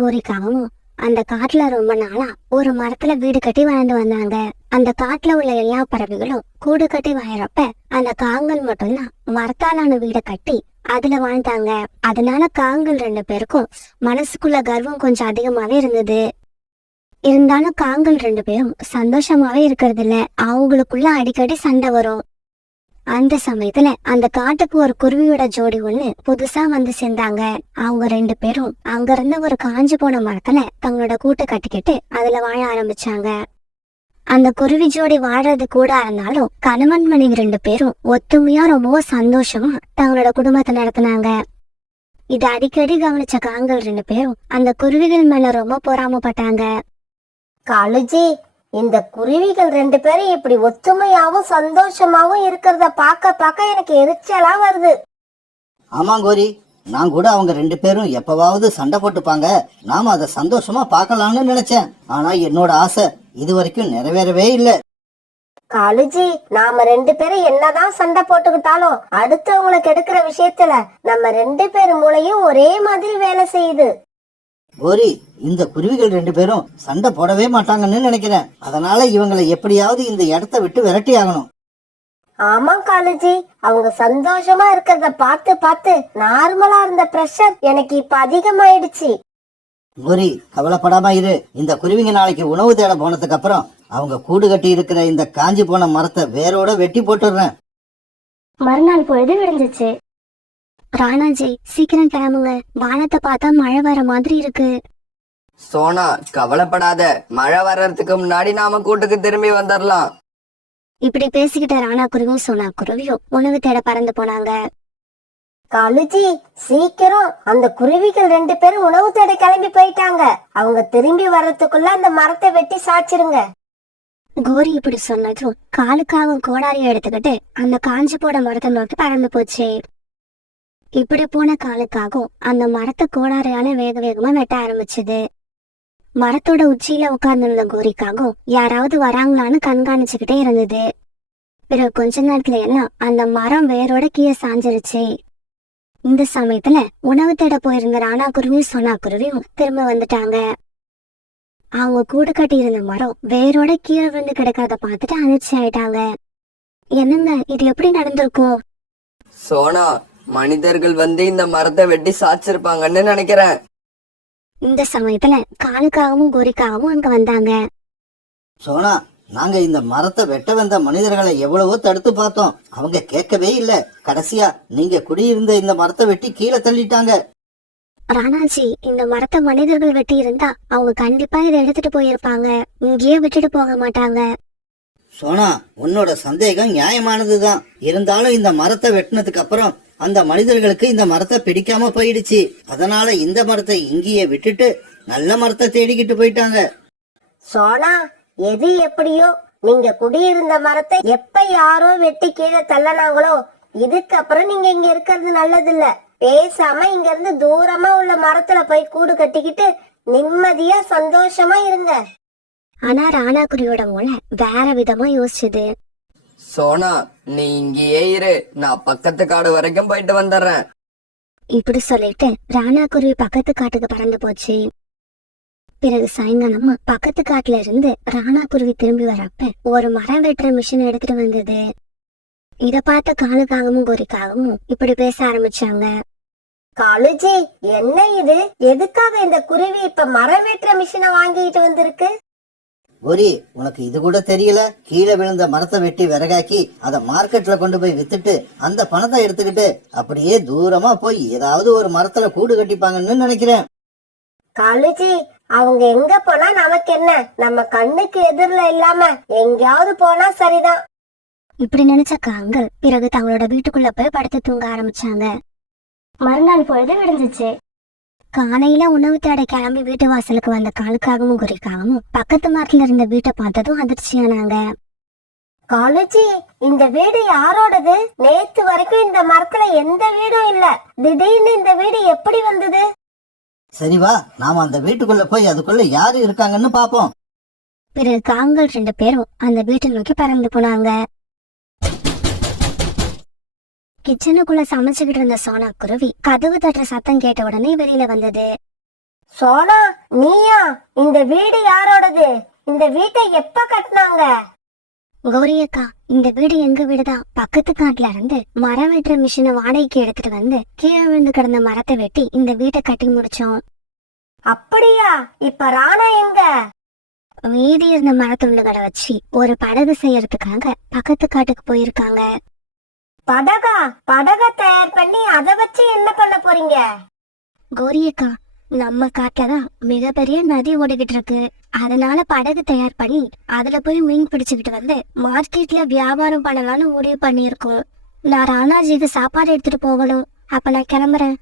கோரிக்காகவும் அந்த காட்டுல ரொம்ப நாளா ஒரு மரத்துல வீடு கட்டி வாழ்ந்து வந்தாங்க. அந்த காட்டுல உள்ள எல்லா பறவைகளும் கூடு கட்டி வாழறப்ப அந்த காங்கல் மட்டும்தான் மரத்தாலான வீடை கட்டி அதுல வாழ்ந்தாங்க. அதனால காங்கல் 2 பேருக்கும் மனசுக்குள்ள கர்வம் கொஞ்சம் அதிகமாவே இருந்தது. இருந்தாலும் காங்கல் 2 பேரும் சந்தோஷமாவே இருக்கிறது இல்ல. அவங்களுக்குள்ள அடிக்கடி சண்டை வரும். அந்த சமயத்துல அந்த காட்டுக்கு ஒரு குருவியோட ஜோடி ஒண்ணு புதுசா வந்து சேர்ந்தாங்க. அவங்க 2 பேரும் அங்க இருந்த ஒரு காஞ்சு போன மரத்துல தங்களோட கூட்டை கட்டிக்கிட்டு அதுல வாழ ஆரம்பிச்சாங்க. அந்த குருவி ஜோடி வாழறது கூட இருந்தாலும் கணவன் மனைவி 2 பேரும் ஒத்துமையா ரொம்ப சந்தோஷமா தங்களோட குடும்பத்தை நடத்தினாங்க. இது அடிக்கடி கவனிச்ச காங்கல் 2 பேரும் அந்த குருவிகள் மேல ரொம்ப பொறாமப்பட்டாங்க. காலுஜி, இந்த குருவிகள் 2 பேரும் இப்படி ஒத்துமையாவும் சந்தோஷமாவும் இருக்கிறத பார்க்க எனக்கு எரிச்சலா வருது. ஆமா கோரி, நான் கூட அவங்க 2 பேரும் எப்பவாவது சண்டை போட்டுப்பாங்க, நாம அதை சந்தோஷமா பார்க்கலாம்னு நினைச்சேன். ஆனா என்னோட ஆசை இது வரைக்கும் நிறைவேறவே இல்லை. காலுஜி, நாம 2 பேரும் என்னதான் சண்டை போட்டுக்கிட்டாலும் அடுத்தவங்களை கெடுக்கிற விஷயத்துல நம்ம 2 பேர் மூளையும் ஒரே மாதிரி வேலை செய்யுது. கோரி, இந்த குருவிகள் 2 பேரும் சண்டை போடவே மாட்டாங்கன்னு நினைக்கிறேன். அதனால இவங்களை எப்படியாவது இந்த இடத்த விட்டு விரட்டி ஆகணும். ஆமா காலுஜி, அவங்க சந்தோஷமா இருக்கிறத பார்த்து நார்மலா இருந்த பிரஷர் எனக்கு இப்ப அதிகமாயிடுச்சு. கோரி, கவலைப்படாம இரு. இந்த குருவிங்க நாளைக்கு உணவு தேட போனதுக்கு அப்புறம் அவங்க கூடு கட்டி இருக்கிற இந்த காஞ்சி போன மரத்தை வேரோட வெட்டி போட்டுடுறேன். மறுநாள் பொழுது விடிஞ்சிச்சு. ராணாஜி, சீக்கிரம் கிளம்புங்க. வானத்தை பார்த்தா மழை வர மாதிரி இருக்கு. சோனா, கவலைப்படாத. மழை வர்றதுக்கு முன்னாடி நாம கூட்டுக்கு திரும்பி வந்துடலாம். இப்படி பேசிக்கிட்ட ராணா குருவியும் சோனா குருவியும் உணவு தேட பறந்து போனாங்க. காலுஜி, சீக்கிரம், அந்த குருவிகள் 2 பேரும் உணவு தேட கிளம்பி போயிட்டாங்க. அவங்க திரும்பி வர்றதுக்குள்ள அந்த மரத்தை வெட்டி சாச்சிருங்க. கோரி இப்படி சொன்னதும் காலுக்காகவும் கோடாரியை எடுத்துக்கிட்டு அந்த காஞ்சி போட மரத்தை நோக்கி பறந்து போச்சு. இப்படி போன காலுக்காகவும் அந்த மரத்தை கோடாரியால வேக வேகமா வெட்ட ஆரம்பிச்சது. மரத்தோட உச்சியில உட்கார்ந்துருந்த கோரிக்காகவும் யாராவது வராங்களான்னு கண்காணிச்சுக்கிட்டே இருந்தது. பிறகு கொஞ்ச நேரத்துல எல்லாம் அந்த மரம் வேரோட கீழே சாஞ்சிருச்சு. இந்த சமயத்துல உணவு தேட போயிருந்த ராணா குருவியும் சோனா குருவியும் திரும்ப வந்துட்டாங்க. அவங்க கூடு கட்டி இருந்த மரம் வேரோட கீழே விழுந்து கிடக்காத பார்த்துட்டு அதிர்ச்சி ஆயிட்டாங்க. என்னங்க, இது எப்படி நடந்திருக்கும்? சோனா, மனிதர்கள் வந்து இந்த மரத்தை வெட்டி சாச்சிருப்பாங்கன்னு நினைக்கிறேன். இந்த சமயத்துல காலுக்காகவும் கோரிக்காகவும் அங்க வந்தாங்க. சோனா, நாங்க இந்த மரத்தை வெட்ட வந்த மனிதர்களை எவ்வளவோ தடுத்து பார்த்தோம். அவங்க கேட்கவே இல்ல. கடைசியா நீங்க குடியிருந்த இந்த மரத்தை வெட்டி கீழே தள்ளிட்டாங்க. ராணாஜி, இந்த மரத்தை மனிதர்கள் வெட்டி இருந்தா அவங்க கண்டிப்பா இதை எடுத்துட்டு போயிருப்பாங்க. இங்கேயே விட்டுட்டு போக மாட்டாங்க. சோனா, உன்னோட சந்தேகம் நியாயமானதுதான். இருந்தாலும் இந்த மரத்தை வெட்டினதுக்கு அப்புறம் அந்த மனிதர்களுக்கு இந்த மரத்தை பிடிக்காம போயிடுச்சு. அதனால இந்த மரத்தை இங்கேயே விட்டுட்டு நல்ல மரத்தை தேடிக்கிட்டு போயிட்டாங்க. சோனா, எது எப்படியோ நீங்க குடியிருந்த மரத்தை எப்ப யாரோ வெட்டி கீழே தள்ளனாங்களோ இதுக்கப்புறம் நீங்க இங்க இருக்கிறது நல்லது இல்ல. பேசாம இங்க இருந்து தூரமா உள்ள மரத்துல போய் கூடு கட்டிக்கிட்டு நிம்மதியா சந்தோஷமா இருங்க. ஆனா ராணா குருவியோட மூளை வேற விதமா யோசிச்சுது. சோனா, நீ இங்கேயே இரு. நான் பக்கத்து காடு வரைக்கும் போயிட்டு வந்துடுறேன். இப்படி சொல்லிட்டு ராணா குருவி பக்கத்து காட்டுக்கு பறந்து போச்சு. பிறகு சாயங்காலமா பக்கத்து காட்டுல இருந்து ராணா குருவி திரும்பி வரப்ப ஒரு மரம் வெட்டுற மிஷின் எடுத்துட்டு வந்தது. இத பார்த்த காலுக்காகவும் கோரிக்காகவும் இப்படி பேச ஆரம்பிச்சாங்க. காலுஜி, என்ன இது? எதுக்காக இந்த குருவி இப்ப மரம் வெட்டுற மிஷினை வாங்கிட்டு வந்திருக்கு? கோரி, உனக்கு இது கூட தெரியல? கீழே விழுந்த மரத்தை வெட்டி விறகாக்கி அதை மார்க்கெட்ல கொண்டு போய் வித்துட்டு அந்த பணத்தை எடுத்துக்கிட்டு அப்படியே தூரமா போய் ஏதாவது ஒரு மரத்துல கூடு கட்டிப்பாங்கன்னு நினைக்கிறேன். காலுஜி, அவங்க எங்க போனா நமக்கு என்ன? நம்ம கண்ணுக்கு எதிரில இல்லாம எங்கேயாவது போனா சரிதான். இப்படி நினைச்ச காங்கள் பிறகு தங்களோட வீட்டுக்குள்ள போய் படுத்து தூங்க ஆரம்பிச்சாங்க. மறுநாள் பொழுது விடிஞ்சிச்சு. காலையில உணவு தேட கிளம்பி வீட்டு வாசலுக்கு வந்த காலுக்காகவும் குறிக்காகவும் பக்கத்து மரத்துல இருந்த வீட்டை பார்த்ததும் அதிர்ச்சியானாங்க. காலுஜி, இந்த வீடு யாரோடது? நேத்து வரைக்கும் இந்த மரத்துல எந்த வீடும் இல்ல. திடீர்னு இந்த வீடு எப்படி வந்தது? சரி வா, நாம அந்த வீட்டுக்குள்ள போய் அதுக்குள்ள யாரு இருக்காங்கன்னு பாப்போம். பிறகு காங்கள் 2 பேரும் அந்த வீட்டை நோக்கி பறந்து போனாங்க. கிச்சனுக்குள்ள சமைச்சுக்கிட்டு இருந்த சோனா குருவி கதவு தட்டுற சத்தம் கேட்ட உடனே வெளியில வந்தது. சோனா, நீயா? இந்த வீடு யாரோடது? இந்த வீட்டை எப்ப கட்டினாங்க? கௌரி அக்கா, இந்த வீடு எங்க வீடுதான். பக்கத்து காட்டுல இருந்து மரம் வெட்டுற மிஷினை வாடகைக்கு எடுத்துட்டு வந்து கீழே விழுந்து கிடந்த மரத்தை வெட்டி இந்த வீட்டை கட்டி முடிச்சோம். அப்படியா? இப்ப ராணா எங்க? மீதி இருந்த மரத்துண்டுகளை வச்சு ஒரு படகு செய்யறதுக்காக பக்கத்து காட்டுக்கு போயிருக்காங்க. படகா? படக தயார் பண்ணி அதை வச்சு என்ன பண்ண போறீங்க? கௌரி அக்கா, நம்ம காட்டுலதான் மிகப்பெரிய நதி ஓடிக்கிட்டு இருக்கு. அதனால படகு தயார் பண்ணி அதுல போய் மீன் பிடிச்சுக்கிட்டு வந்து மார்க்கெட்ல வியாபாரம் பண்ணலாம்னு முடிவு பண்ணியிருக்கோம். நான் ராணாஜிக்கு சாப்பாடு எடுத்துட்டு போகணும். அப்ப நான் கிளம்புறேன்.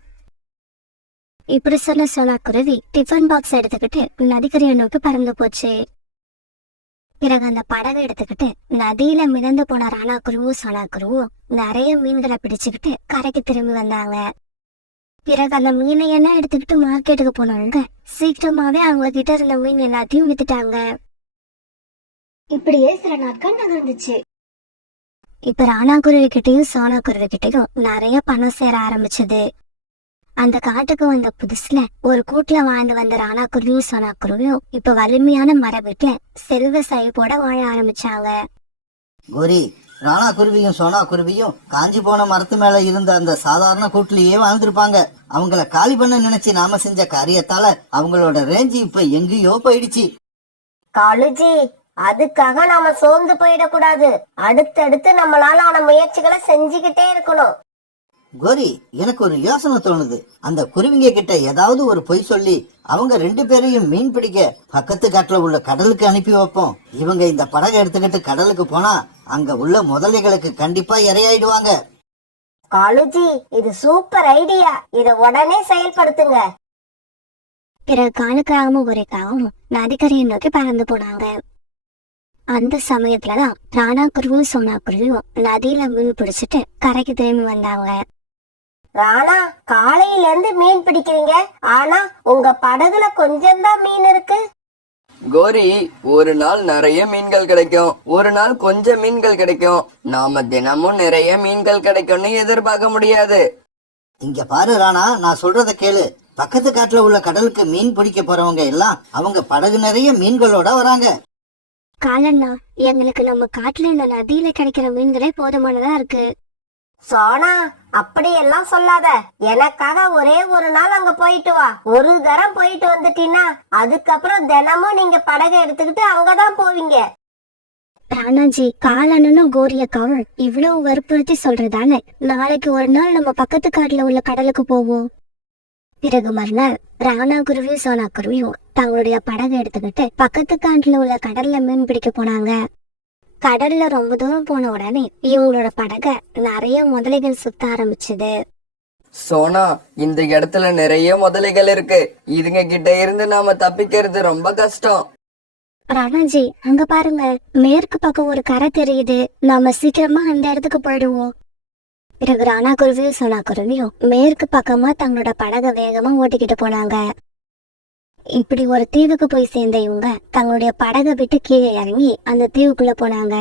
இப்படி சொன்ன சோனா குருவி டிஃபன் பாக்ஸ் எடுத்துக்கிட்டு நதிக்கரையை நோக்கி பறந்து போச்சு. பிறகு அந்த படகு எடுத்துக்கிட்டு நதியில மிதந்து போன ராணா குருவும் சோனா குருவும் நிறைய மீன்களை பிடிச்சுக்கிட்டு கரைக்கு திரும்பி வந்தாங்க. பிறகு அந்த மீனை எல்லாம் எடுத்துக்கிட்டு மார்க்கெட்டுக்கு போனவங்க சீக்கிரமாவே அவங்க கிட்ட இருந்த மீன் எல்லாத்தையும் வித்துட்டாங்க. இப்படியே சில நாட்கள் நகர்ந்துச்சு. இப்ப ராணா குருவி கிட்டையும் சோனா குருவி கிட்டையும் நிறைய பணம் சேர ஆரம்பிச்சது. அந்த காட்டுக்கு வந்த புதுசுல ஒரு கூட்டுல வாழ்ந்து வந்த ராணா குருவியும் சோனா குருவியும் இப்ப வலிமையான மர வீட்டுல செல்வ செழிப்போட வாழ ஆரம்பிச்சாங்க. கோரி, ராணா குருவியும் சோனா குருவியும் காஞ்சி போன மரத்து மேல இருந்த அந்த சாதாரண கூட்டிலேயே வாழ்ந்திருப்பாங்க. அவங்கள காலி பண்ண நினைச்சு நாம செஞ்ச காரியத்தால அவங்களோட ரேஞ்சு இப்ப எங்கேயோ போயிடுச்சு. காலுஜி, அதுக்காக நாம சோர்ந்து போயிடக்கூடாது. அடுத்தடுத்து நம்மளால ஆன முயற்சிகளை செஞ்சுக்கிட்டே இருக்கணும். கோரி, எனக்கு ஒரு யோசனை தோணுது. அந்த குருவிங்க கிட்ட ஏதாவது ஒரு பொய் சொல்லி அவங்க 2 பேரையும் மீன் பிடிக்க பக்கத்து காட்டுல உள்ள கடலுக்கு அனுப்பி வைப்போம். இவங்க இந்த படகை எடுத்துக்கிட்டு கடலுக்கு போனா அங்க உள்ள முதலைகளுக்கு கண்டிப்பா இரையாயிடுவாங்க. காலுஜி, இது சூப்பர் ஐடியா. இத உடனே செயல்படுத்துங்க. பிறகு காலுக்காகவும் ஒரேக்காகவும் நதிக்கரையை நோக்கி பறந்து போனாங்க. அந்த சமயத்துலதான் ராணா குருவியும் சோனா குருவியும் நதியில மீன் பிடிச்சிட்டு கரைக்கு திரும்பி வந்தாங்க. ராணா, காலையில இருந்து மீன் பிடிக்கிறீங்க, ஆனா உங்க படகுல கொஞ்சம் தான் மீன் இருக்கு. கோரி, ஒரு நாள் நிறைய மீன்கள் கிடைக்கும், ஒரு நாள் கொஞ்சம் மீன்கள் கிடைக்கும். நாம தினமும் நிறைய மீன்கள் கிடைக்கும்னு எதிர்பார்க்க முடியாது. இங்க பாரு ராணா, நான் சொல்றத கேளு. பக்கத்து காட்டுல உள்ள கடலுக்கு மீன் பிடிக்க போறவங்க எல்லாம் அவங்க படகு நிறைய மீன்களோட வராங்க. காலண்ணா, எங்களுக்கு நம்ம காட்டுல இந்த நதியில கிடைக்கிற மீன்களே போதுமானதா இருக்கு. சோனா, அப்படியெல்லாம் சொல்லாத. எனக்காக ஒரே ஒரு நாள் அங்க போயிட்டு வா. ஒரு தரம் போயிட்டு வந்துட்டீன்னா அதுக்கப்புறம் தினமும் நீங்க படகை எடுத்துக்கிட்டு அங்கதான் போவீங்க. ராணாஜி, காலண்ணனும் கோரி அக்காவும் இவ்வளவு வற்புறுத்தி சொல்றதால நாளைக்கு ஒரு நாள் நம்ம பக்கத்து காட்டுல உள்ள கடலுக்கு போவோம். பிறகு மறுநாள் ராணா குருவியும் சோனா குருவியும் தங்களுடைய படகை எடுத்துக்கிட்டு பக்கத்து காட்டுல உள்ள கடல்ல மீன் பிடிக்க போனாங்க. கடல்ல ரொம்ப தூரம் போன உடனே இவங்களோட படகை நிறைய முதலைகள் சுத்த ஆரம்பிச்சது. சோனா, இந்த இடத்துல நிறைய முதலைகள் இருக்கு. இதுங்க கிட்ட இருந்து நாம தப்பிக்கிறது ரொம்ப கஷ்டம். ராணாஜி, அங்க பாருங்க, மேற்கு பக்கம் ஒரு கரை தெரியுது. நாம சீக்கிரமா அந்த இடத்துக்கு போயிடுவோம். பிறகு ராணா குருவியும் சோனா குருவியும் மேற்கு பக்கமா தங்களோட படகை வேகமா ஓட்டிக்கிட்டு போனாங்க. இப்படி ஒரு தீவுக்கு போய் சேர்ந்த இவங்க தங்களுடைய படகை விட்டு கீழே இறங்கி அந்த தீவுக்குள்ள போனாங்க.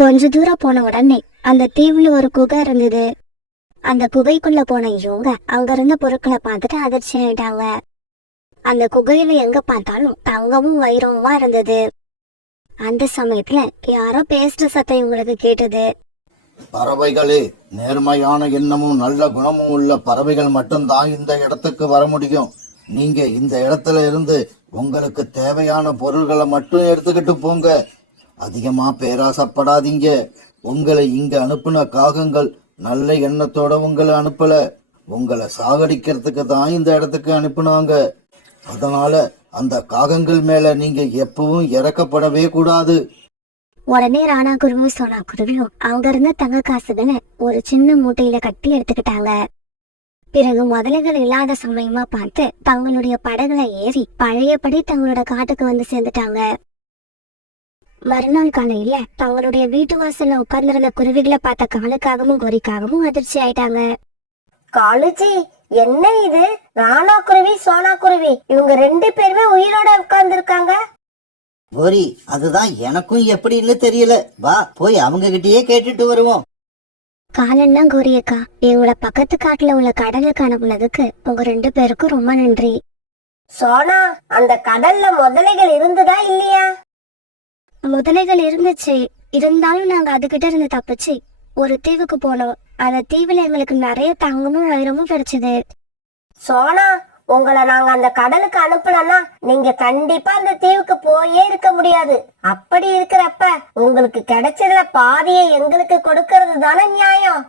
கொஞ்ச தூரம் போன உடனே அந்த தீவுல ஒரு குகை இருந்தது. அந்த குகைக்குள்ள போன இவங்க அங்க இருந்த பொருட்களை பார்த்துட்டு அதிர்ச்சி ஆயிட்டாங்க. அந்த குகையில எங்க பார்த்தாலும் தங்கமும் வைரமுமா இருந்தது. அந்த சமயத்துல யாரோ பேசுற சத்தம் இவங்களுக்கு கேட்டது. பறவைகளே, நேர்மையான எண்ணமும் நல்ல குணமும் உள்ள பறவைகள் மட்டும்தான் இந்த இடத்துக்கு வர முடியும். நீங்க இந்த இடத்துல இருந்து உங்களுக்கு தேவையான பொருள்களை மட்டும் எடுத்துக்கிட்டு போங்க. அதிகமா பேராசப்படாதீங்க. உங்களை இங்க அனுப்புன காகங்கள் நல்ல எண்ணத்தோட உங்களை அனுப்பல. உங்களை சாகடிக்கிறதுக்கு தான் இந்த இடத்துக்கு அனுப்புனாங்க. அதனால அந்த காகங்கள் மேல நீங்க எப்பவும் இறக்கப்படவே கூடாது. உடனே ராணா குருவியும் சோனா குருவியும் அவங்க இருந்த தங்க காசுகளை ஒரு சின்ன மூட்டையில கட்டி எடுத்துக்கிட்டாங்க. பிறகு முதலைகள் இல்லாத சமயமா பார்த்து தங்களுடைய படகுல ஏறி பழையபடி தங்களோட காட்டுக்கு வந்து சேர்ந்துட்டாங்க. மறுநாள் காலையில தங்களுடைய வீட்டு வாசல்ல உட்கார்ந்திருந்த குருவிகளை பார்த்த காலுக்காகவும் கோரிக்காகவும் அதிர்ச்சி ஆயிட்டாங்க. காலுஜி, என்ன இது? ராணா குருவி, சோனா குருவி இவங்க 2 பேருமே உயிரோட உட்கார்ந்து இருக்காங்க. கோரி, அதுதான் எனக்கும் எப்படின்னு தெரியல. வா, போய் அவங்க கிட்டயே கேட்டுட்டு வருவோம். காலன்னா கோரியக்கா, எங்களோட பக்கத்து காட்டுல உள்ள கடலுக்கு அனுப்புனதுக்கு உங்க 2 பேருக்கும் ரொம்ப நன்றி. சோனா, அந்த கடல்ல முதலைகள் இருந்ததா இல்லையா? முதலைகள் இருந்துச்சு, இருந்தாலும் நாங்க அதுகிட்ட இருந்து தப்பிச்சு ஒரு தீவுக்கு போனோம். அந்த தீவுல எங்களுக்கு நிறைய தங்கமும் வைரமும் கிடைச்சது. சோனா, உங்களை நாங்க அந்த கடலுக்கு அனுப்பலன்னா நீங்க கண்டிப்பா அந்த தீவுக்கு போயே இருக்க முடியாது. அப்படி இருக்கிறப்ப உங்களுக்கு கிடைச்சதுல பாதியை எங்களுக்கு கொடுக்கறது தானே நியாயம்.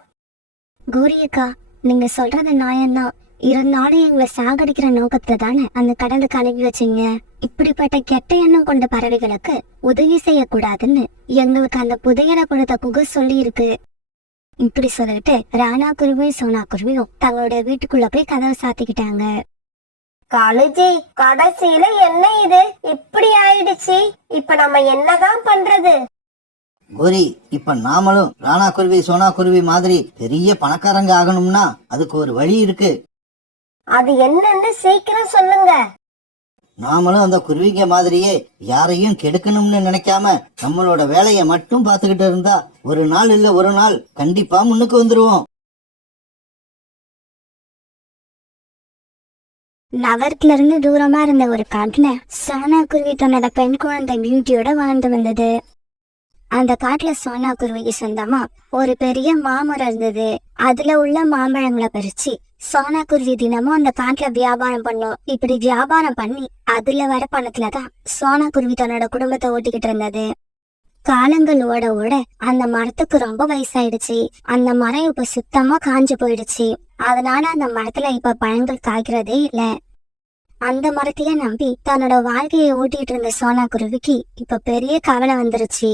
கௌரியக்கா, நீங்க சொல்றது நியாயம்தான். இருந்தாலும் எங்களை சாகடிக்கிற நோக்கத்துல தானே அந்த கடலுக்கு அனுப்பி வச்சீங்க. இப்படிப்பட்ட கெட்ட எண்ணம் கொண்ட பறவைகளுக்கு உதவி செய்யக்கூடாதுன்னு எங்களுக்கு அந்த புதையலை கொடுத்த குகை சொல்லி இருக்கு. இப்படி சொல்லிட்டு ராணா குருவியும் சோனா குருவியும் தங்களோட வீட்டுக்குள்ள போய் கதவை சாத்திக்கிட்டாங்க. காலுஜி, கடைசியில என்ன இது இப்படி ஆயிடுச்சு? இப்ப நம்ம என்னதான் பண்றது? கோரி, இப்ப நாமளும் ராணா குருவி சோனா குருவி மாதிரி பெரிய பணக்காரங்க ஆகணும்னா அதுக்கு ஒரு வழி இருக்கு. அது என்னன்னு சீக்கிரம் சொல்லுங்க. நாமளும் அந்த குருவிங்க மாதிரியே யாரையும் கெடுக்கணும்னு நினைக்காம நம்மளோட வேலையை மட்டும் பார்த்துக்கிட்டு இருந்தா ஒரு நாள் இல்ல ஒரு நாள் கண்டிப்பா முன்னுக்கு வந்துருவோம். நகரத்துல இருந்து தூரமா இருந்த ஒரு காட்டுல சோனா குருவி தன்னோட பெண் குழந்தை பியூட்டியோட வாழ்ந்து வந்தது. அந்த காட்டுல சோனா குருவிக்கு சொந்தமா ஒரு பெரிய மாமரம் இருந்தது. அதுல உள்ள மாம்பழங்களை பறிச்சு சோனா குருவி தினமும் அந்த காட்டுல வியாபாரம் பண்ணும். இப்படி வியாபாரம் பண்ணி அதுல வர பணத்துலதான் சோனா குருவி தன்னோட குடும்பத்தை ஓட்டிக்கிட்டு இருந்தது. காலங்கள் ஓட ஓட அந்த மரத்துக்கு ரொம்ப வயசாயிடுச்சு. அந்த மரம் இப்ப சுத்தமா காஞ்சு போயிடுச்சு. அதனால அந்த மரத்துல இப்ப பழங்கள் காய்க்கிறதே இல்ல. அந்த மரத்தையே நம்பி தன்னோட வாழ்க்கையை ஓட்டிட்டு இருந்த சோனா குருவிக்கு இப்ப பெரிய கவலை வந்துருச்சு.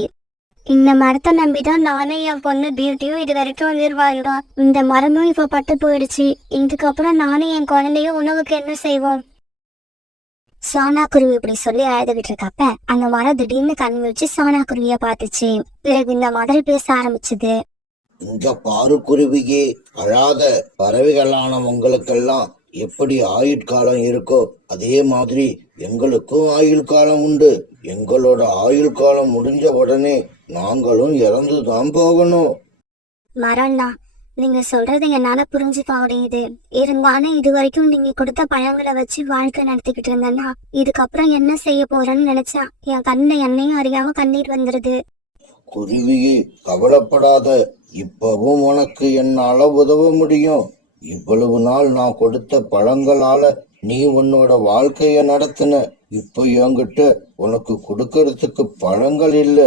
இந்த மரத்தை நம்பிதான் நானும் என் பொண்ணு பியூட்டியும் இது வரைக்கும் உயிர்வாழ்ந்தோம். இந்த மரமும் இப்ப பட்டு போயிடுச்சு. இதுக்கப்புறம் நானும் என் குழந்தையும் உணவுக்கு என்ன செய்வோம்? சோனா குருவி இப்படி சொல்லி அழுதுகிட்டு இருக்கப்ப அந்த மரம் திடீர்னு கண் வச்சு சோனா குருவிய பாத்துச்சு. பிறகு இந்த மாதிரி பேச ஆரம்பிச்சுது. இந்த பாருக்குருவியே, அழாத. பறவைகளான உங்களுக்கெல்லாம் எப்படி ஆயுட்காலம் இருக்கோ அதே மாதிரி எங்களுக்கும் ஆயுள் காலம் உண்டு. எங்களோட ஆயுள் காலம் முடிஞ்ச உடனே நாங்களும் இறந்துதான் போகணும். மரம்னா, நீங்க சொல்றது என்னால புரிஞ்சுக்க முடியுது. இருந்தாலும் இது வரைக்கும் நீங்க கொடுத்த பழங்களை வச்சு வாழ்க்கை நடத்திக்கிட்டு இருந்தேன்னா இதுக்கப்புறம் என்ன செய்ய போறேன்னு நினைச்சா என் கண்ணுல என்னையும் அறியாம கண்ணீர் வந்துருது. குருவியே, கவலைப்படாத. இப்பவும் உனக்கு என்னால உதவ முடியும். இவ்வளவு நாள் நான் கொடுத்த பழங்களால நீ உன்னோட வாழ்க்கைய நடத்தின. இப்ப என்கிட்ட உனக்கு கொடுக்கறதுக்கு பழங்கள் இல்ல,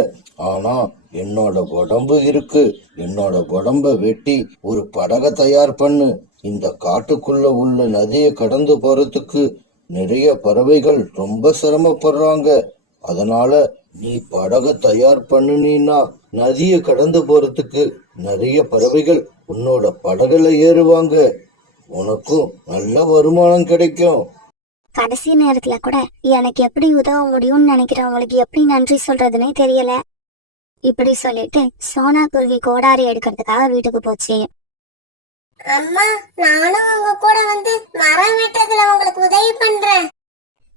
ஆனா என்னோட உடம்பு இருக்கு. என்னோட உடம்ப வெட்டி ஒரு படகை தயார் பண்ணு. இந்த காட்டுக்குள்ள உள்ள நதியை கடந்து போறதுக்கு நிறைய பறவைகள் ரொம்ப சிரமப்படுறாங்க. அதனால நீ படகை தயார் பண்ணுனீன்னா நதியை கடந்து போறதுக்கு நிறைய பறவைகள் உன்னோட படகுல ஏறுவாங்க. உனக்கும் நல்ல வருமானம் கிடைக்கும். கடைசி நேரத்துல கூட எனக்கு எப்படி உதவ முடியும்னு நினைக்கிறவங்களுக்கு எப்படி நன்றி சொல்றதுன்னே தெரியல. இப்படி சொல்லிட்டு சோனா குருவி கோடாரி எடுக்கிறதுக்காக வீட்டுக்கு போச்சு. அம்மா, நானும் உங்க கூட வந்து மரம் வெட்டதுல உங்களுக்கு உதவி பண்றேன்.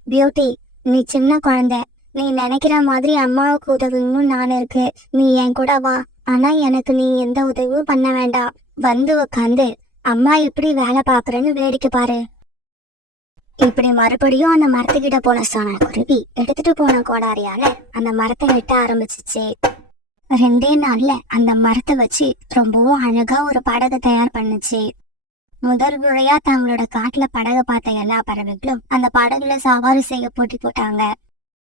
பியூட்டி, நீ சின்ன குழந்தை. நீ நினைக்கிற மாதிரி அம்மாவுக்கு உதவியும் நான் இருக்கு. நீ என் கூட வா. ஆனா எனக்கு நீ எந்த உதவியும் பண்ண வேண்டாம். வந்து உட்காந்து அம்மா எப்படி வேலை பாக்குறேன்னு வேடிக்கை பாரு. இப்படி மறுபடியும் அந்த மரத்துக்கிட்ட போன சோனா குருவி எடுத்துட்டு போன கோடாரியால அந்த மரத்தை வெட்ட ஆரம்பிச்சிச்சு. 2 நாள்ல அந்த மரத்தை வச்சு ரொம்பவும் அழகா ஒரு படகை தயார் பண்ணுச்சு. முதல் முறையா தங்களோட காட்டுல படகை பார்த்த எல்லா பறவைகளும் அந்த படகுல சவாரி செய்ய போட்டி போட்டாங்க.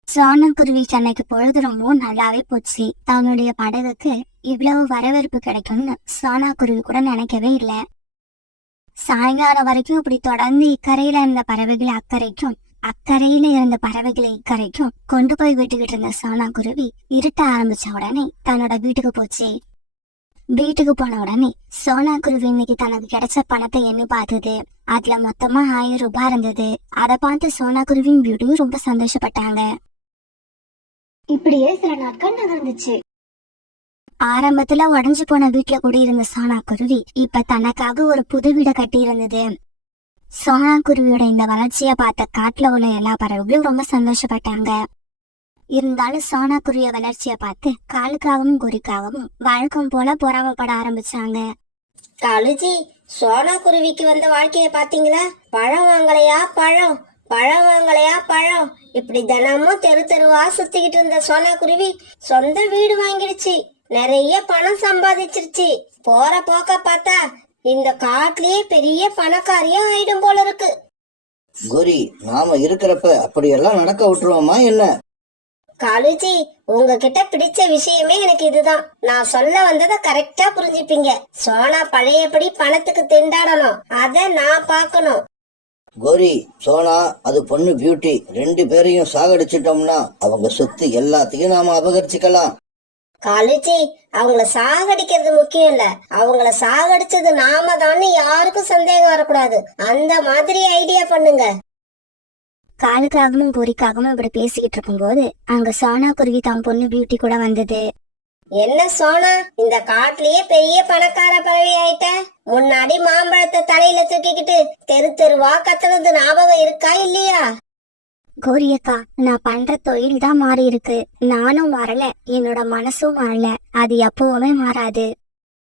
சோனா குருவி சென்னைக்கு பொழுது ரொம்பவும் நல்லாவே போச்சு. தன்னுடைய படகுக்கு இவ்வளவு வரவேற்பு கிடைக்கும்னு சோனா குருவி கூட நினைக்கவே இல்லை. சாயங்காலம் வரைக்கும் இப்படி தொடர்ந்து இக்கரையில இருந்த பறவைகளை அக்கறைக்கும் அக்கறையில இருந்த பறவைகளை இக்கரைக்கும் கொண்டு போய் விட்டுக்கிட்டு இருந்த சோனா குருவி இருட்ட ஆரம்பிச்ச உடனே தன்னோட வீட்டுக்கு போச்சு. வீட்டுக்கு போன உடனே சோனா குருவி இன்னைக்கு தனக்கு கிடைச்ச பணத்தை எண்ணி பார்த்தது. அதுல மொத்தமா 1000 ரூபாய் இருந்தது. அதை பார்த்து சோனா குருவியும் பியூட்டியும் ரொம்ப சந்தோஷப்பட்டாங்க. இப்படியே சில நாட்கள் நகர்ந்துச்சு. ஆரம்பத்துல உடஞ்சு போன வீட்டுல குடியிருந்த சோனா குருவி இப்ப தனக்காக ஒரு புது வீடை கட்டி இருந்தது. சோனா குருவியோட இந்த வளர்ச்சியை பார்த்த காட்டுல உள்ள எல்லா பறவைகளும் ரொம்ப சந்தோஷப்பட்டாங்க. இருந்தாலும் சோனா குருவிய வளர்ச்சியை பார்த்து காலுக்காகவும் குறிக்காகவும் வழக்கம் போல பொறாமப்பட ஆரம்பிச்சாங்க. காலுஜி, சோனா குருவிக்கு வந்த வாழ்க்கைய பாத்தீங்களா? பழம் வாங்கலையா பழம். பழம் வாங்கலையா பழம். இப்படி தினமும் தெரு தெருவா சுத்திக்கிட்டு இருந்த சோனா குருவி சொந்த வீடு வாங்கிடுச்சு, நிறைய பணம் சம்பாதிச்சிருச்சு. போற போக்க பார்த்தா இந்த காட்டுலயே பெரிய பணக்காரியா ஆயிடும் போல இருக்கு. கோரி, நாம இருக்கிறப்ப அப்படியெல்லாம் நடக்க விட்டுருவோமா என்ன? காலுஜி, உங்ககிட்ட பிடிச்ச விஷயமே எனக்கு இதுதான். நான் சொல்ல வந்ததை கரெக்டா புரிஞ்சுப்பீங்க. சோனா பழையபடி பணத்துக்கு திண்டாடணும், அத நான் பார்க்கணும். கோரி, சோனா அது பொண்ணு பியூட்டி, 2 பேரையும் சாகடிச்சிட்டோம்னா அவங்க சொத்து எல்லாத்தையும் நாம அபகரிச்சுக்கலாம். காலுஜி, அவங்கள சாகடிக்கிறது முக்கியம் இல்ல, அவங்கள சாகடிச்சது நாம தான் யாருக்கும் சந்தேகம் வரக்கூடாது. அந்த மாதிரி ஐடியா பண்ணுங்க. காலுக்காகவும் கோரிக்காகவும் இப்படி பேசிக்கிட்டு இருக்கும்போது அங்க சோனா குருவி தான் பொண்ணு பியூட்டி கூட வந்தது. என்ன சோனா, இந்த காட்டுலயே பெரிய பணக்கார பறவை ஆயிட்ட. முன்னாடி மாம்பழத்தை தலையில தூக்கிக்கிட்டு தெரு தெருவா கத்துனது ஞாபகம் இருக்கா இல்லையா? கோரியக்கா, நான் பண்ற தொழில் தான் மாறி இருக்கு. நானும் மாறல, என்னோட மனசும் மாறல. அது எப்பவுமே மாறாது.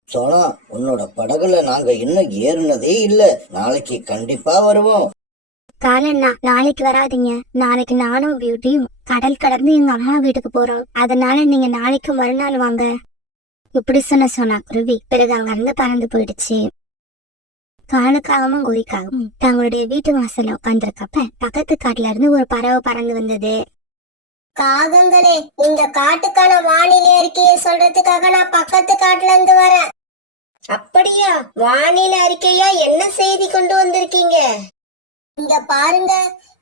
சோனா, உன்னோட படகுல நாங்க இன்னும் ஏறினதே இல்ல. நாளைக்கு கண்டிப்பா வருவோம். காலண்ணா, நாளைக்கு வராதீங்க. நாளைக்கு நானும் பியூட்டியும் கடல் கடந்து எங்க அம்மா வீட்டுக்கு போறோம். அதனால நீங்க நாளைக்கு மறுநாள் வாங்க. இப்படி சொன்ன சோனா குருவி பிறகு அங்க இருந்து பறந்து போயிடுச்சு. காலுக்காகவும் கோரிக்காகவும் தங்களுடைய வீட்டு வாசல்ல உட்காந்துருக்கப்ப பக்கத்து காட்டுல இருந்து ஒரு பறவை பறந்து வந்தது. காகங்களே, இந்த காட்டுக்கான வானிலை அறிக்கையை சொல்றதுக்காக நான் பக்கத்து காட்டுல இருந்து வரேன். அப்படியா? வானிலை அறிக்கையா? என்ன செய்தி கொண்டு வந்திருக்கீங்க? இங்க பாருங்க,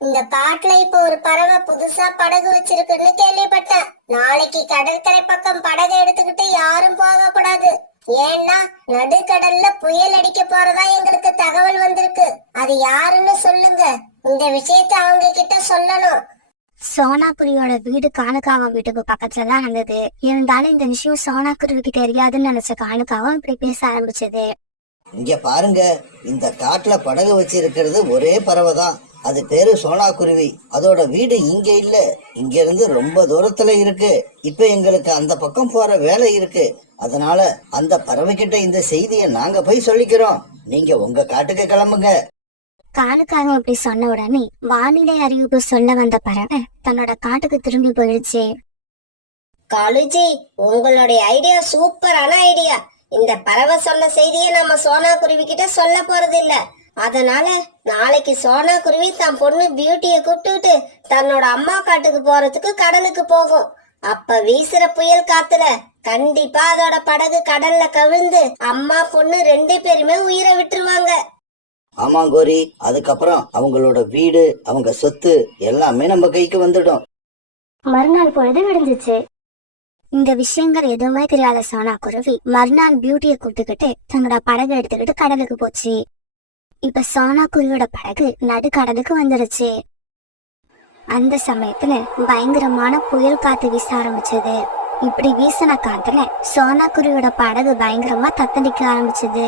இந்த காட்டுல இப்ப ஒரு பறவை புதுசா படகு வச்சிருக்குன்னு கேள்விப்பட்டேன். நாளைக்கு கடற்கரை பக்கம் படகு எடுத்துக்கிட்டு யாரும் போக கூடாது. ஏன்னா நடுக்கடல்ல புயல் அடிக்க போறதா எங்களுக்கு தகவல் வந்திருக்கு. அது யாருன்னு சொல்லுங்க, இந்த விஷயத்த அவங்க கிட்ட சொல்லணும். சோனா குருவியோட வீடு காலுக்காவும் வீட்டுக்கு பக்கத்துலதான் இருந்தது. இருந்தாலும் இந்த விஷயம் சோனா குருவிக்கு தெரியாதுன்னு நினைச்ச காலுக்காவும் இப்படி பேச ஆரம்பிச்சது. இங்க பாருங்க, இந்த காட்டுல படகு வச்சிருக்கிறது ஒரே பறவை தான். அது பேரு சோனா குருவி. அதோட வீடு இங்க இல்ல, இங்க இருந்து ரொம்ப தூரத்துல இருக்கு. இப்ப எங்களுக்கு அந்த பக்கம் போற வேலை இருக்கு. அதனால அந்த பறவை கிட்ட இந்த செய்தியை நாங்க போய் சொல்லிக்கிறோம். நீங்க உங்க காட்டுக்கு கிளம்புங்க. காலுக்காக இப்படி சொன்ன உடனே வானிலை அறிவிப்பு சொல்ல வந்த பறவை தன்னோட காட்டுக்கு திரும்பி போயிடுச்சு. காலுஜி, உங்களுடைய ஐடியா சூப்பரான ஐடியா. இந்த பறவை சொன்ன செய்தியை நம்ம சோனா குருவி கிட்ட சொல்ல போறது இல்ல. அதனால நாளைக்கு சோனா குருவி தன் பொண்ணு பியூட்டிய கூப்பிட்டுட்டு தன்னோட அம்மா காட்டுக்கு போறதுக்கு கடலுக்கு போகும். அப்ப வீசுற புயல் காத்துல கண்டிப்பா அதோட படகு கடல்ல கவிழ்ந்து அம்மா பொண்ணு 2 பேருமே உயிரை விட்டுருவாங்க. ஆமா கோரி, அதுக்கப்புறம் அவங்களோட வீடு, அவங்க சொத்து எல்லாமே நம்ம கைக்கு வந்துடும். மறுநாள் பொழுது விடிஞ்சிச்சு. இந்த விஷயங்கள் எதுவுமே தெரியாத சோனா குருவி மறுநாள் பியூட்டியை கூப்பிட்டுக்கிட்டு தன்னோட படகு எடுத்துக்கிட்டு கடலுக்கு போச்சு. இப்ப சோனா குருவியோட படகு நடுக்கடலுக்கு வந்துருச்சு. அந்த சமயத்துல பயங்கரமான புயல் காத்து வீச ஆரம்பிச்சது. இப்படி வீசின காத்துல சோனா குருவியோட படகு பயங்கரமா தத்தளிக்க ஆரம்பிச்சது.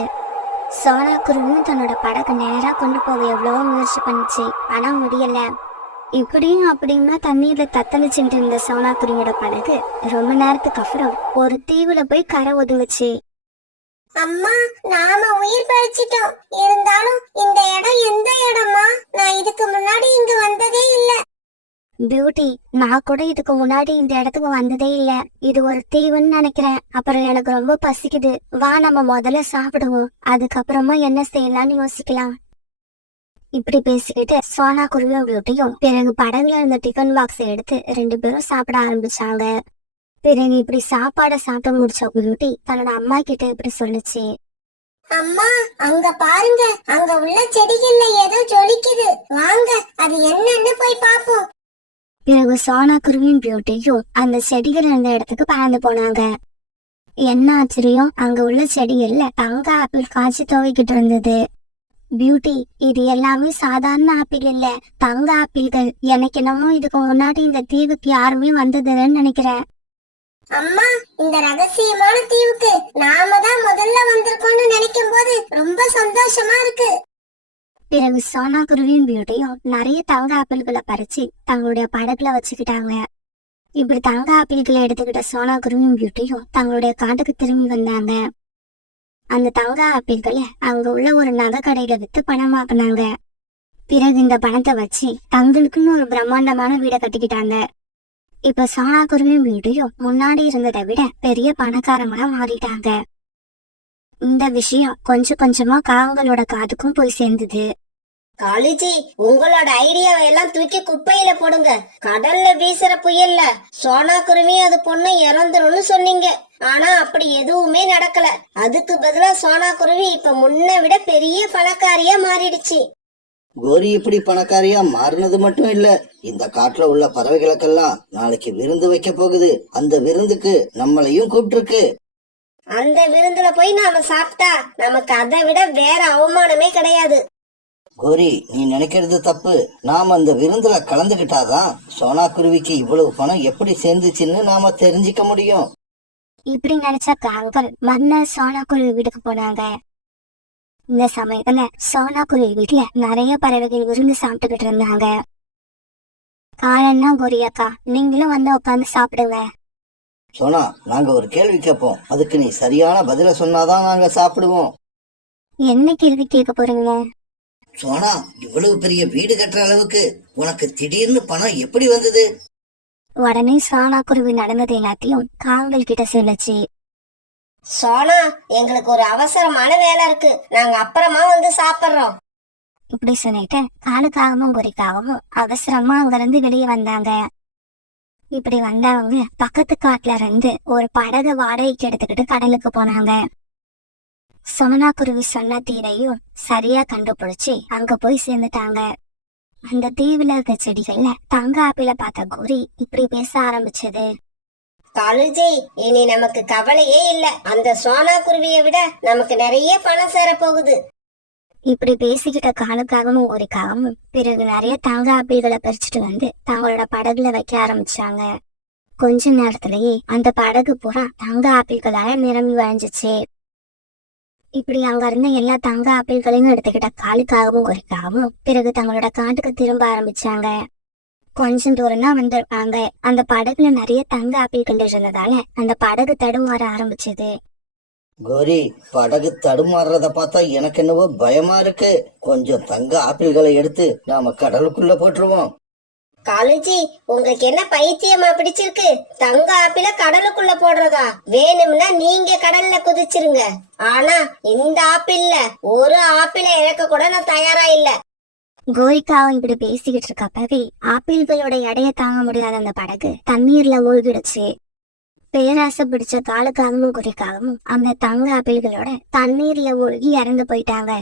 சோனா குருவியும் தன்னோட படகு நேரா கொண்டு போக எவ்வளவோ முயற்சி பண்ணுச்சு, ஆனா முடியல. இப்படியும் அப்படின்னா தண்ணீர்ல தத்தளிச்சுட்டு இருந்த சோனா குருவியோட படகு ரொம்ப நேரத்துக்கு அப்புறம் ஒரு தீவுல போய் கரை ஒதுங்குச்சு. அம்மா, நாம உயிர் பழிச்சிட்டோம். இருந்தாலும் இந்த இடம் எந்த இடமா? நான் இதுக்கு முன்னாடி இங்க வந்ததே இல்ல. பியூட்டி, நான் கூட இதுக்கு முன்னாடி இந்த இடத்துக்கு வந்ததே இல்ல. இது ஒரு தீவுன்னு நினைக்கிறேன். அப்புறம் எனக்கு ரொம்ப பசிக்குது. வா, நம்ம முதல்ல சாப்பிடுவோம், அதுக்கப்புறமா என்ன செய்யலாம்னு யோசிக்கலாம். இப்படி பேசிக்கிட்டு சோனா குருவியும் பியூட்டியும் பிறகு படகுல இருந்த டிஃபன் பாக்ஸ் எடுத்து 2 பேரும் சாப்பிட ஆரம்பிச்சாங்க. பிறகு இப்படி சாப்பாடை சாப்பிட்டு முடிச்ச பியூட்டி தன்னோட அம்மா கிட்ட இப்படி சொல்லுச்சு. அம்மா, அங்க பாருங்க, அங்க உள்ள செடிகள்ல ஏதோ ஜொலிக்குது. வாங்க, அது என்னன்னு போய் பாப்போம். பிறகு சோனா குருவியும் பியூட்டியும் அந்த செடிகள் இருந்த இடத்துக்கு பறந்து போனாங்க. என்ன ஆச்சரியம், அங்க உள்ள செடிகள்ல தங்க ஆப்பிள் காய்ச்சி துவைக்கிட்டு இருந்தது. பியூட்டி, இது எல்லாமே சாதாரண ஆப்பிள் இல்ல, தங்க ஆப்பிள்கள். எனக்கு என்னமோ இதுக்கு முன்னாடி இந்த தீவுக்கு யாருமே வந்ததுன்னு நினைக்கிறேன். அம்மா, இந்த ரகசியமான தீவுக்கு நாம தான் முதல்ல வந்திருக்கோம்னு நினைக்கும் போது ரொம்ப சந்தோஷமா இருக்கு. பிறகு சோனா குருவியும் பியூட்டியும் நிறைய தங்க ஆப்பிள்களை பறிச்சு தங்களுடைய படகுல வச்சுக்கிட்டாங்க. இப்படி தங்க ஆப்பிள்களை எடுத்துக்கிட்ட சோனா குருவியும் பியூட்டியும் தங்களுடைய காட்டுக்கு திரும்பி வந்தாங்க. அந்த தங்க ஆப்பிள்களை அங்க உள்ள ஒரு நகை கடையில வித்து பணமாக்குனாங்க. பிறகு இந்த பணத்தை வச்சு தங்களுக்குன்னு ஒரு பிரம்மாண்டமான வீடை கட்டிக்கிட்டாங்க. இப்ப சோனா குருவி வீட்டையும் முன்னாடி இருந்ததை விட பெரிய பணக்காரங்களா மாறிட்டாங்க. இந்த விஷயம் கொஞ்சம் கொஞ்சமா காங்களோட காதுக்கும் போய் சேர்ந்தது. காளிஜி, உங்களோட ஐடியாவை எல்லாம் தூக்கி குப்பையில போடுங்க. கடல்ல வீசுற புயல்ல சோனா குருவி அது பொண்ணு இறந்துரும்னு சொன்னீங்க. ஆனா அப்படி எதுவுமே நடக்கல. அதுக்கு பதிலா சோனா குருவி இப்ப முன்ன விட பெரிய பணக்காரியா மாறிடுச்சு. கோரி இப்படி பணக்காரியா மாறினது மட்டும் இல்ல, இந்த காட்டுல உள்ள பறவைகளுக்கெல்லாம் நாளைக்கு விருந்து வைக்க போகுது. அந்த விருந்துக்கு நம்மளையும் கூப்பிட்டுருக்கு. அந்த விருந்துல போய் நாம சாப்பிட்டா நமக்கு அதை விட வேற அவமானமே கிடையாது. கோரி, நீ நினைக்கிறது தப்பு. நாம அந்த விருந்துல கலந்துகிட்டாதான் சோனா குருவிக்கு இவ்வளவு பணம் எப்படி சேர்ந்துச்சுன்னு நாம தெரிஞ்சுக்க முடியும். இப்படி நினைச்ச காங்கள் மன்னர் சோனா குருவி வீட்டுக்கு போனாங்க. இந்த சமயத்துல சோனா குருவி வீட்டுல நிறைய பறவைகள் விருந்து சாப்பிட்டுக்கிட்டு இருந்தாங்க. காலன்னா கோரி அக்கா, நீங்களும் வந்து உட்காந்து சாப்பிடுங்க. சோனா, நாங்க ஒரு கேள்வி கேட்போம், அதுக்கு நீ சரியான பதில சொன்னாதான் நாங்க சாப்பிடுவோம். என்ன கேள்வி கேட்க போறீங்க? சோனா, இவ்வளவு பெரிய வீடு கட்டுற அளவுக்கு உனக்கு திடீர்னு பணம் எப்படி வந்தது? உடனே சோனா குருவி நடந்தது எல்லாத்தையும் காங்கள் கிட்ட சொல்லுச்சு. சோனா, எங்களுக்கு ஒரு அவசரமான வேலை இருக்கு. நாங்க அப்புறமா வந்து சாப்பிடுறோம். இப்படி சொல்லிட்டு காலுக்காகவும் குறிக்காகவும் அவசரமா அங்க இருந்து வெளியே வந்தாங்க. இப்படி வந்தவங்க பக்கத்து காட்டுல இருந்து ஒரு படகு வாடகைக்கு எடுத்துக்கிட்டு கடலுக்கு போனாங்க. சோனா குருவி சொன்ன தீரையும் சரியா கண்டுபிடிச்சு அங்க போய் சேர்ந்துட்டாங்க. அந்த தீவுல இருக்க செடிகள்ல தங்க ஆப்பிள பார்த்த கோரி இப்படி பேச ஆரம்பிச்சது. காளிஜி, இனி நமக்கு கவலையே இல்ல. அந்த சோனா குருவியை விட நமக்கு நிறைய பணம் சேர போகுது. இப்படி பேசிக்கிட்ட காலுக்காகவும் ஒரிக்காகவும் பிறகு நிறைய தங்க ஆப்பிள்களை பறிச்சுட்டு வந்து தங்களோட படகுல வைக்க ஆரம்பிச்சாங்க. கொஞ்ச நேரத்திலேயே அந்த படகு பூரா தங்க ஆப்பிள்களால நிரம்பி வழிஞ்சிச்சு. இப்படி அங்க இருந்த எல்லா தங்க ஆப்பிள்களையும் எடுத்துக்கிட்ட காலுக்காகவும் ஒரிக்காகவும் பிறகு தங்களோட காட்டுக்கு திரும்ப ஆரம்பிச்சாங்க. கொஞ்சம் தூரம் தான் வந்திருப்பாங்க. அந்த படகுல நிறைய தங்க ஆப்பிள்கள் இருந்ததால அந்த படகு தடுமாற ஆரம்பிச்சது. கோரி, படகு தடுமாறுறத பார்த்தா எனக்கு என்னவோ பயமா இருக்கு. கொஞ்சம் தங்க ஆப்பிள்களை எடுத்து நாம கடலுக்குள்ள போட்டுருவோம். காளிஜி, உங்களுக்கு என்ன பைத்தியமா பிடிச்சிருக்கு? தங்க ஆப்பிள கடலுக்குள்ள போடுறதா? வேணும்னா நீங்க கடல்ல குதிச்சிருங்க. ஆனா இந்த ஆப்பிள்ல ஒரு ஆப்பிள இழக்க கூட நான் தயாரா இல்ல. கோரிக்காவும் இப்படி பேசிக்கிட்டு இருக்கப்பவே ஆப்பிள்களோட எடைய தாங்க முடியாத அந்த படகு தண்ணீர்ல மூழ்கிடுச்சு. பேராசை பிடிச்ச காலுக்காகவும் குறிக்காகவும் அந்த தங்க ஆப்பிள்களோட தண்ணீர்ல மூழ்கி இறந்து போயிட்டாங்க.